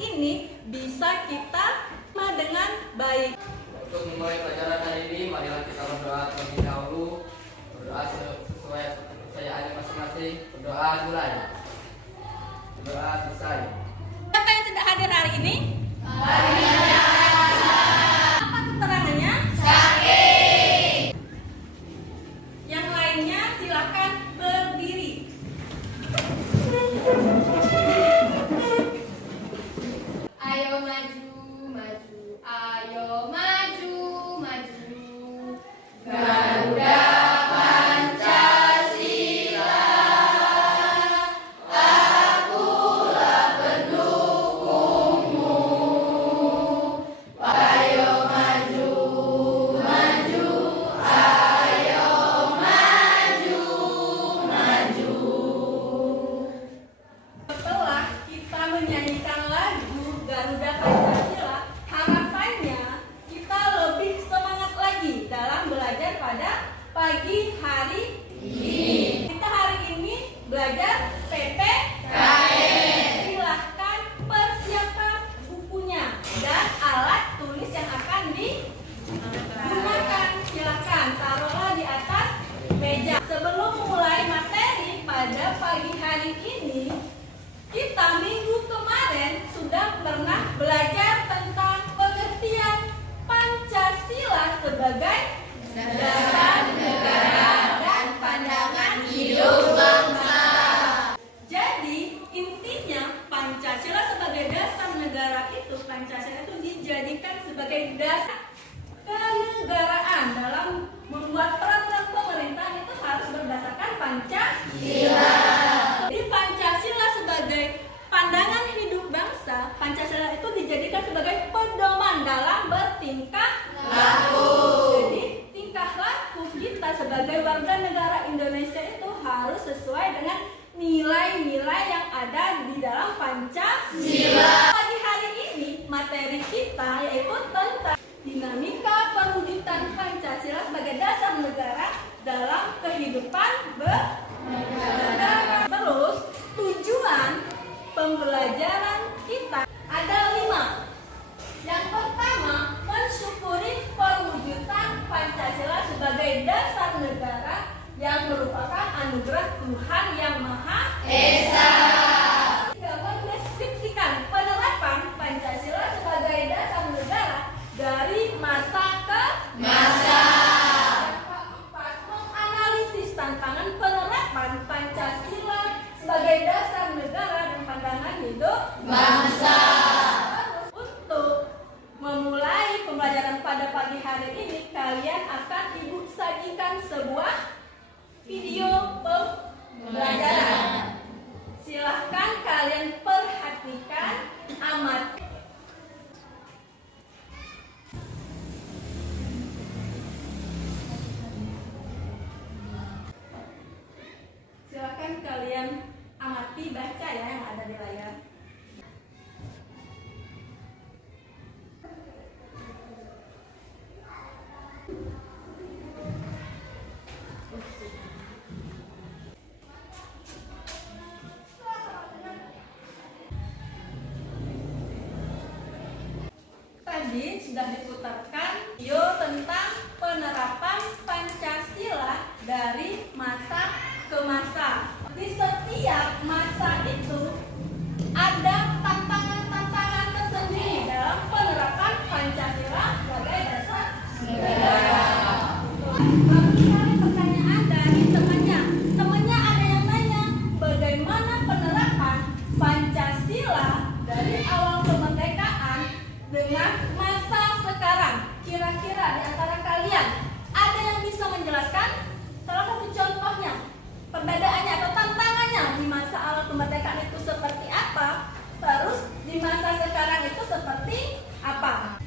ini bisa kita dengan baik. Untuk memulai pelajaran hari ini, marilah kita berdoa terlebih dahulu. Berdoa sesuai kepercayaannya masing-masing. Berdoa mulai. Berdoa selesai. Siapa yang tidak hadir hari ini? Apa keterangannya? Sakit. Yang lainnya silakan berdiri. Ayo maju, maju, ayo maju, maju. Garuda Pancasila, akulah pendukungmu. Ayo maju, maju, ayo maju, maju. Setelah kita menyanyikan lagu Garuda Pancasila, harapannya kita lebih semangat lagi dalam belajar pada pagi hari ini. Kita hari ini belajar PPKN. Silahkan persiapkan bukunya dan alat tulis yang akan digunakan. Silahkan taruhlah di atas meja. Sebelum memulai materi pada pagi hari ini, kita minggu kemarin sudah pernah belajar tentang pengertian Pancasila sebagai dasar negara dan pandangan hidup bangsa. Jadi intinya Pancasila sebagai dasar negara itu, Pancasila itu dijadikan sebagai dasar kenegaraan. Dalam membuat peraturan pemerintahan itu harus berdasarkan Pancasila. Jadi Pancasila sebagai pandangan hidup bangsa, Pancasila itu dijadikan sebagai pedoman dalam bertingkah laku. Jadi tingkah laku kita sebagai warga negara Indonesia itu harus sesuai dengan nilai-nilai yang ada di dalam Pancasila. Pagi hari ini materi kita yaitu tentang dinamika perwujudan Pancasila sebagai dasar negara dalam kehidupan bernegara. Terus tujuan pembelajaran kita ada 5. Yang pertama, mensyukuri perwujudan Pancasila sebagai dasar negara yang merupakan anugerah Tuhan Yang Maha Esa. Juga mendeskripsikan penerapan Pancasila sebagai dasar negara dari masa ke masa. Yang keempat, menganalisis tantangan penerapan Pancasila sebagai dasar negara dan pandangan hidup bangsa. Untuk memulai pembelajaran pada pagi hari ini, kalian akan ibu sajikan sebuah video pembelajaran. Silahkan kalian perhatikan, amati. Silahkan kalian amati, baca ya yang ada di layar. Tadi sudah diputarkan video tentang penerapan Pancasila dari masa ke masa. Di setiap masa itu ada tantangan-tantangan tersendiri dalam penerapan Pancasila sebagai dasar negara. Lalu cari pertanyaan dari temannya. Temannya ada yang nanya, bagaimana penerapan Pancasila dari awal kemerdekaan dengan masa sekarang? Kira-kira di antara kalian ada yang bisa menjelaskan salah satu contohnya, perbedaannya atau tantangannya di masa awal kemerdekaan itu seperti apa, terus di masa sekarang itu seperti apa?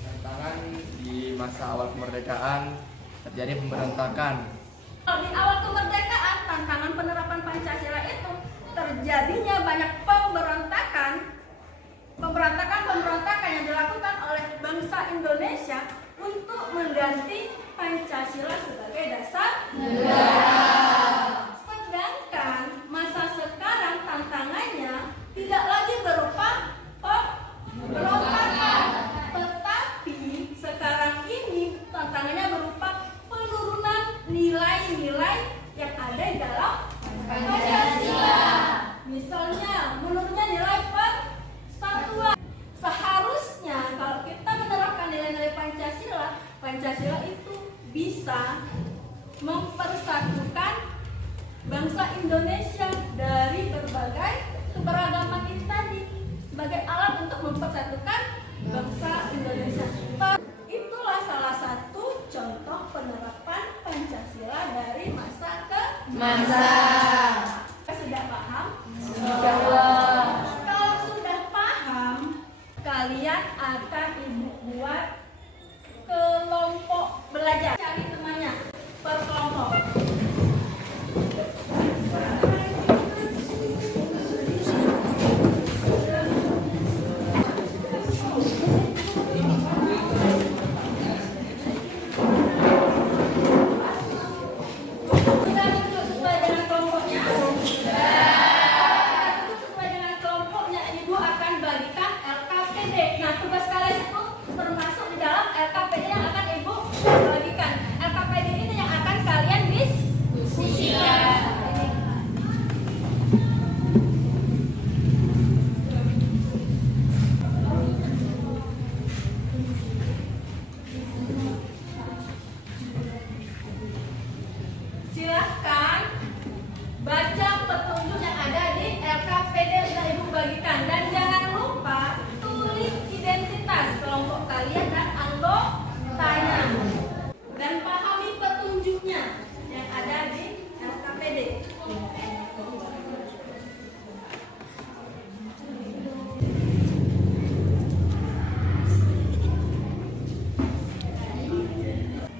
Tantangan di masa awal kemerdekaan terjadi pemberontakan. Kalau di awal kemerdekaan, tantangan penerapan Pancasila itu terjadinya banyak pemberontakan yang dilakukan oleh bangsa Indonesia untuk mengganti Pancasila sebagai dasar negara. Sedangkan masa sekarang tantangannya tidak lagi berupa bisa mempersatukan bangsa Indonesia dari berbagai keberagaman ini tadi sebagai alat untuk mempersatukan bangsa Indonesia. Itulah salah satu contoh penerapan Pancasila dari masa ke Masa. Sudah paham? Insyaallah. Kalau sudah paham, kalian akan ibu buat kelompok belajar. Cari temannya per kelompok. Sudah duduk sesuai dengan kelompoknya? Sudah duduk sesuai dengan kelompoknya, ibu akan bagikan LKPD. Nah, tugas kalian itu termasuk di dalam LKPD yang akan ibu bagikan. LKPD ini yang akan kalian diskusikan. Silahkan baca petunjuk yang ada di LKPD yang sudah ibu bagikan, dan jangan lupa tulis identitas kelompok kalian dan anggotanya, dan pahami petunjuknya yang ada di LKPD.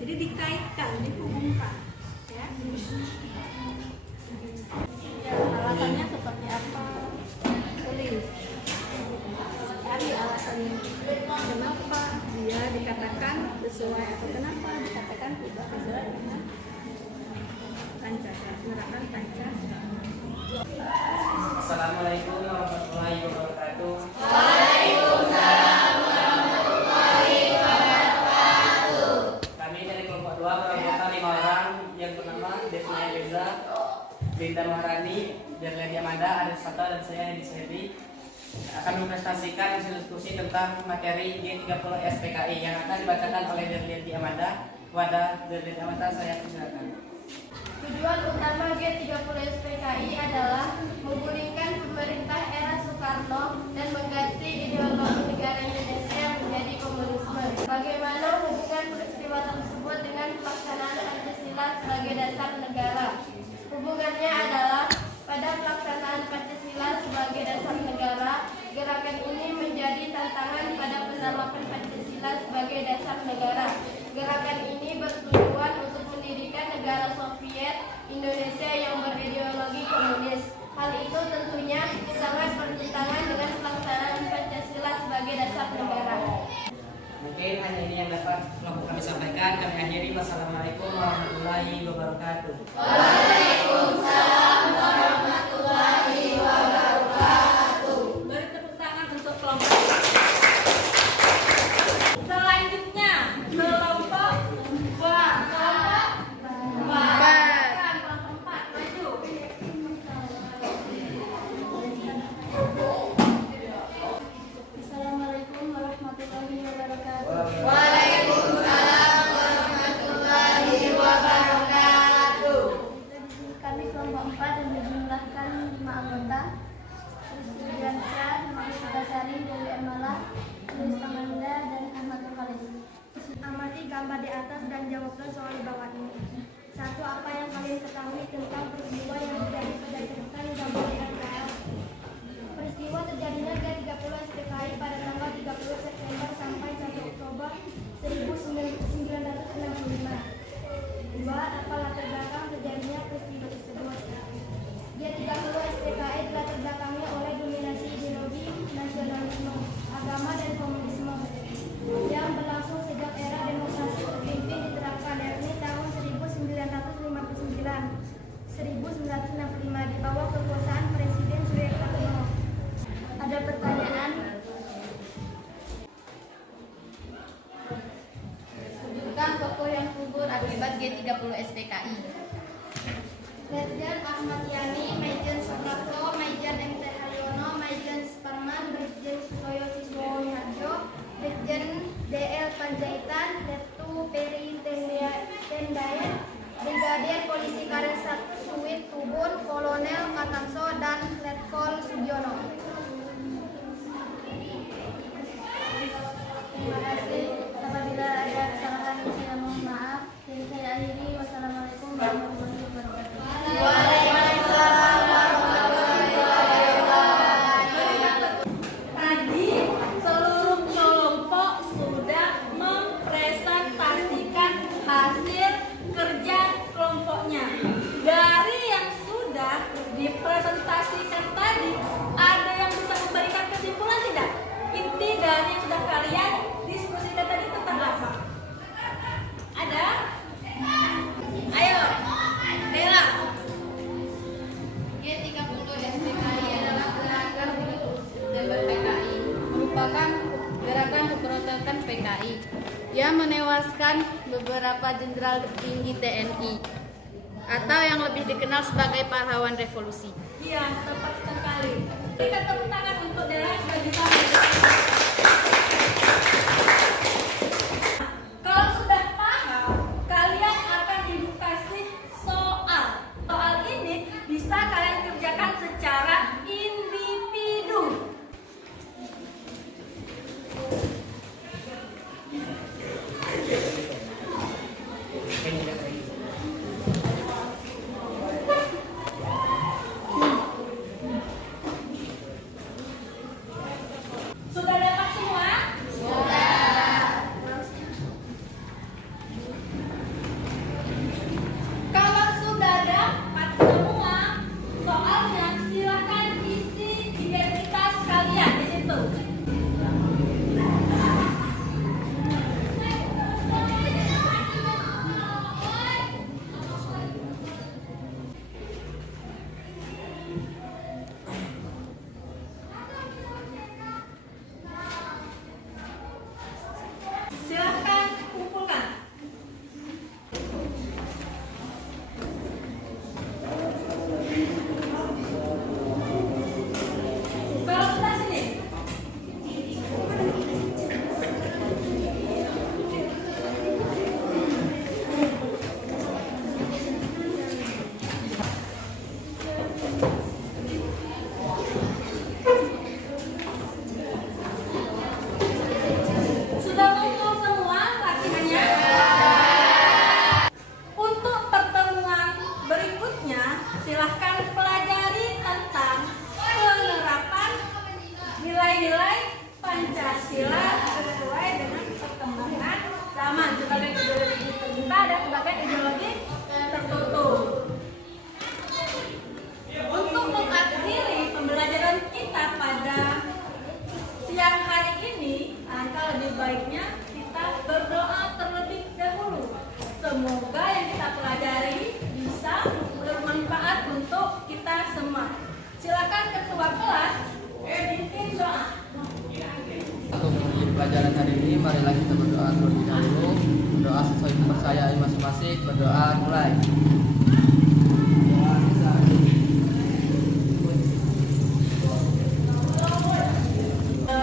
Jadi dikaitkan, dihubungkan, ya. Ya, alasannya seperti apa? Tulis. Cari alasannya. Kenapa dia dikatakan sesuai atau kenapa dikatakan tidak sesuai dengan Pancasila, penerapan Pancasila. Assalamualaikum warahmatullahi wabarakatuh. Kami dari kelompok 2 beranggota 5 orang yang bernama Desmaya Reza, Linda Maharani, Derledi Amanda, Aris Sata, dan saya Hedi Sehebi akan mempresentasikan hasil diskusi tentang materi G30 SPKI yang akan dibacakan oleh Derledi Amanda. Kepada Derledi Amanda saya persilakan. Tujuan utama G30 SPKI adalah memulihkan pemerintah era Soekarno dan mengganti ideologi negara Indonesia menjadi komunisme. Bagaimana hubungan peristiwa tersebut dengan pelaksanaan Pancasila sebagai dasar negara? Hubungannya adalah pada pelaksanaan Pancasila sebagai dasar negara, gerakan ini menjadi tantangan pada penerapan Pancasila sebagai dasar negara. Gerakan ini bertujuan untuk mendirikan negara Soviet Indonesia yang berideologi komunis. Hal itu tentunya sangat bertentangan dengan pelaksanaan Pancasila sebagai dasar negara. Mungkin hanya ini yang dapat kelompok kami sampaikan. Kami akhiri. Wassalamualaikum warahmatullahi wabarakatuh. Waalaikumsalam warahmatullahi wabarakatuh. Beri tepuk tangan untuk kelompok. Selanjutnya kelompok 2. Kelompok 4 maju. Assalamualaikum warahmatullahi wabarakatuh. Waalaikumsalam warahmatullahi wabarakatuh. Kami kelompok 4 dan berjumlahkan 5 anggota. Rizky Mahmud Basari, Dewi Amala, Tulis Amanda, dan Ahmad Khalis. Amati gambar di atas dan jawablah soal di bawah ini. 1. Apa yang kalian ketahui tentang peristiwa yang terjadi pada cerita gambar di atas? Peristiwa terjadinya G30 SPKI pada tanggal 30 September sampai 1 Oktober 1965. 2. Apa latar belakang terjadinya peristiwa tersebut? G30 SPKI dilatar belakangi oleh dominasi ideologi nasionalisme, agama, dan komunisme yang berlangsung sejak era demokrasi terpimpin diterapkan, yakni tahun 1965 di bawah kekuasaan Presiden Soekarno. Ada pertanyaan? Sebutkan tokoh yang gugur akibat G30 SPKI. Letjen Ahmad Yani, Maijen Suprapto, Maijen MT Haryono, Maijen Sparman, Brigjen Sutoyo Siswo Miharjo, Brigjen DL Panjaitan, Letu Peri Tenda melaksanakan gerakan pemberontakan PKI yang menewaskan beberapa jenderal tinggi TNI atau yang lebih dikenal sebagai pahlawan revolusi. Iya, tepat sekali. Berikan tepuk tangan untuk Dela bagi kami. Kalau sudah paham, kalian akan dikasih soal. Soal ini bisa kalian kerjakan secara individu. Sudah dapat semua? Kalau sudah dapat semua soalnya, silakan isi identitas kalian di situ. Silakan kumpulkan. Kalau sudah sini. Sudah ngumpul semua latihannya? Untuk pertemuan berikutnya, silahkan pelajari tentang penerapan nilai-nilai Pancasila sesuai dengan perkembangan zaman sebagai ideologi terbuka dan sebagai ideologi tertutup. Untuk mengakhiri pembelajaran kita pada siang hari ini, angka lebih baiknya kita berdoa terlebih dahulu. Semoga yang kita pelajari bisa bermanfaat untuk kita semua. Silakan ketua kelas pimpin doa. Untuk mengakhiri pelajaran hari ini, marilah kita berdoa terlebih dahulu. Berdoa sesuai kepercayaan masing-masing. Berdoa mulai.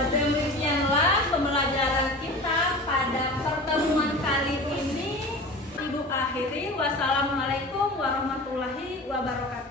Demikianlah pembelajaran kita pada pertemuan kali ini. Ibu akhiri, wassalamualaikum warahmatullahi wabarakatuh.